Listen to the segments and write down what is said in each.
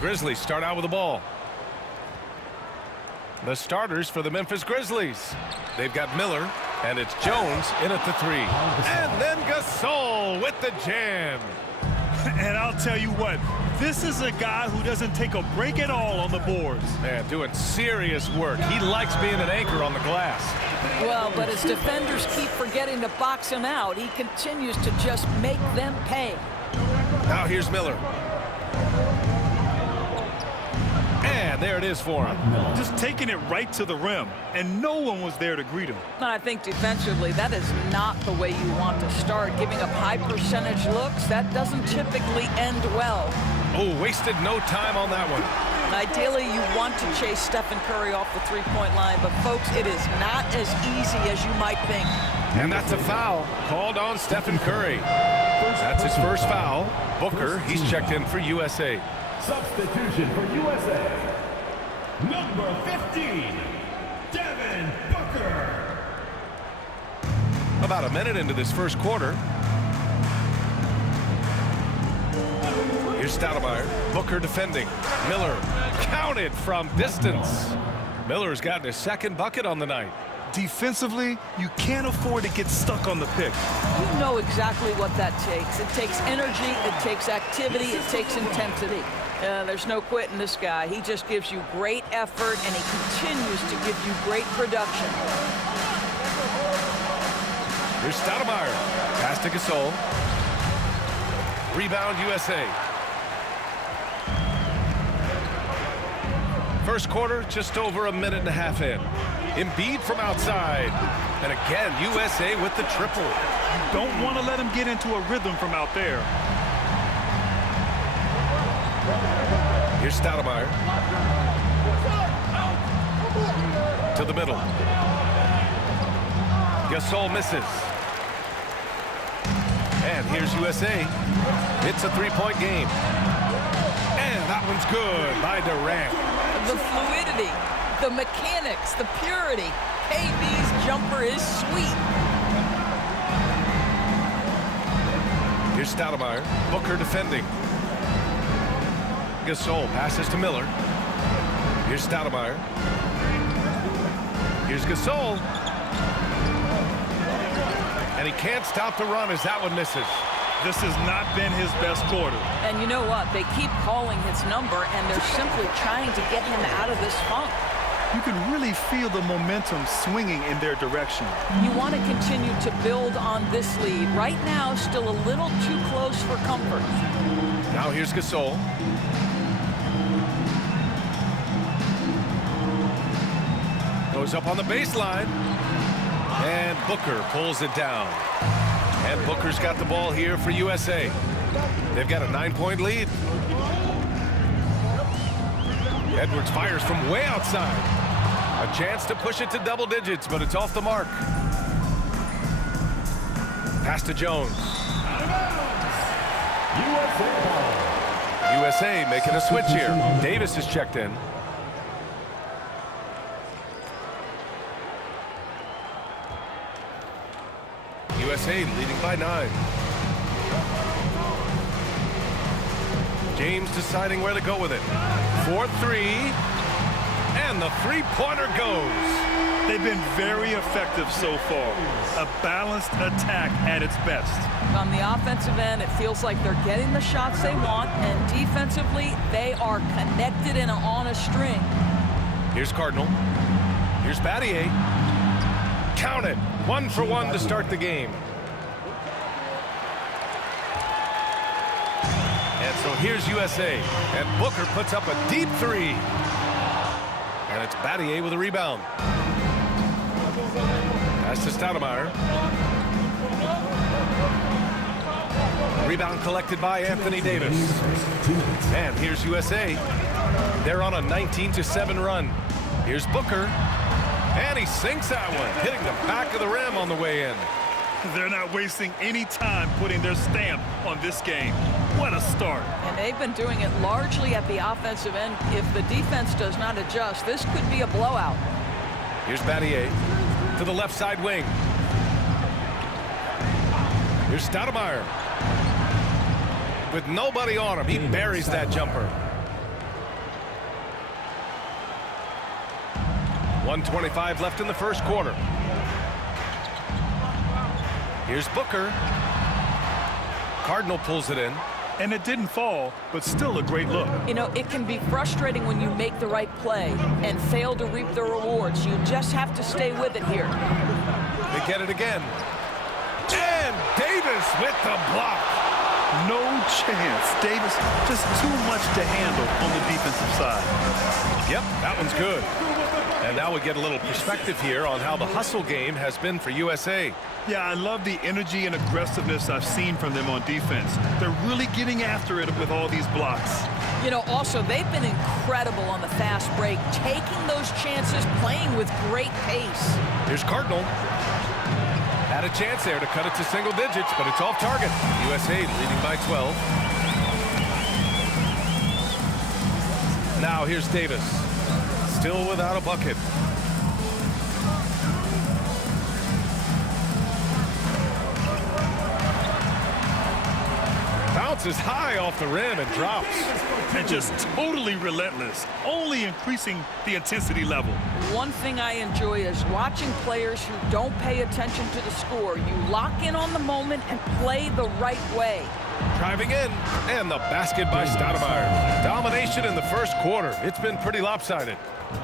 Grizzlies start out with the ball. The starters for the Memphis Grizzlies. They've got Miller, and it's Jones in at the 3. And then Gasol with the jam. And I'll tell you what, this is a guy who doesn't take a break at all on the boards. Man, doing serious work. He likes being an anchor on the glass. Well, but as defenders keep forgetting to box him out, he continues to just make them pay. Now here's Miller. And there it is for him. Just taking it right to the rim, and no one was there to greet him. I think defensively, that is not the way you want to start. Giving up high percentage looks, that doesn't typically end well. Oh, wasted no time on that one. Ideally, you want to chase Stephen Curry off the three-point line, but folks, it is not as easy as you might think. And that's a foul called on Stephen Curry. That's his first foul. Booker, he's checked in for USA. Substitution for USA. Number 15, Devin Booker. About a minute into this first quarter. Here's Stoudemire. Booker defending. Miller counted from distance. Miller's gotten his second bucket on the night. Defensively, you can't afford to get stuck on the pick. You know exactly what that takes. It takes energy, it takes activity, it takes intensity. There's no quitting this guy. He just gives you great effort, and he continues to give you great production. Here's Stoudemire. Pass to Gasol. Rebound USA. First quarter, just over a minute and a half in. Embiid from outside. And again, USA with the triple. You don't want to let him get into a rhythm from out there. Here's Stoudemire. To the middle. Gasol misses. And here's USA. It's a three-point game. And that one's good by Durant. The fluidity, the mechanics, the purity. KB's jumper is sweet. Here's Stoudemire. Booker defending. Gasol passes to Miller. Here's Stoudemire. Here's Gasol. And he can't stop the run as that one misses. This has not been his best quarter. And you know what? They keep calling his number, and they're simply trying to get him out of this funk. You can really feel the momentum swinging in their direction. You want to continue to build on this lead. Right now, still a little too close for comfort. Now here's Gasol. Goes up on the baseline. And Booker pulls it down. And Booker's got the ball here for USA. They've got a 9-point lead. Edwards fires from way outside. A chance to push it to double digits, but it's off the mark. Pass to Jones. USA making a switch here. Davis is checked in. USA leading by 9. James deciding where to go with it. 4-3. And the three-pointer goes. They've been very effective so far. A balanced attack at its best. On the offensive end, it feels like they're getting the shots they want, and defensively, they are connected and on a string. Here's Cardinal. Here's Battier. Count it. 1 for 1 to start the game. And so here's USA. And Booker puts up a deep 3. And it's Battier with a rebound. Pass to Stoudemire. Rebound collected by Anthony Davis. And here's USA. They're on a 19-7 run. Here's Booker. And he sinks that one, hitting the back of the rim on the way in. They're not wasting any time putting their stamp on this game. What a start. And they've been doing it largely at the offensive end. If the defense does not adjust, this could be a blowout. Here's Battier to the left side wing. Here's Stoudemire. With nobody on him, he buries that jumper. 1:25 left in the first quarter. Here's Booker. Cardinal pulls it in. And it didn't fall, but still a great look. You know, it can be frustrating when you make the right play and fail to reap the rewards. You just have to stay with it here. They get it again. And Davis with the block. No chance. Davis, just too much to handle on the defensive side. Yep, that one's good. And now we get a little perspective here on how the hustle game has been for USA. Yeah, I love the energy and aggressiveness I've seen from them on defense. They're really getting after it with all these blocks. You know, also, they've been incredible on the fast break, taking those chances, playing with great pace. Here's Cardinal. Had a chance there to cut it to single digits, but it's off target. USA leading by 12. Now here's Davis. Still without a bucket. Bounces high off the rim and drops. And just totally relentless, only increasing the intensity level. One thing I enjoy is watching players who don't pay attention to the score. You lock in on the moment and play the right way. Driving in, and the basket by Stoudemire. Domination in the first quarter. It's been pretty lopsided.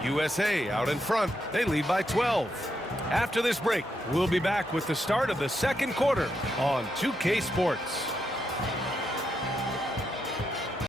USA out in front. They lead by 12. After this break, we'll be back with the start of the second quarter on 2K Sports.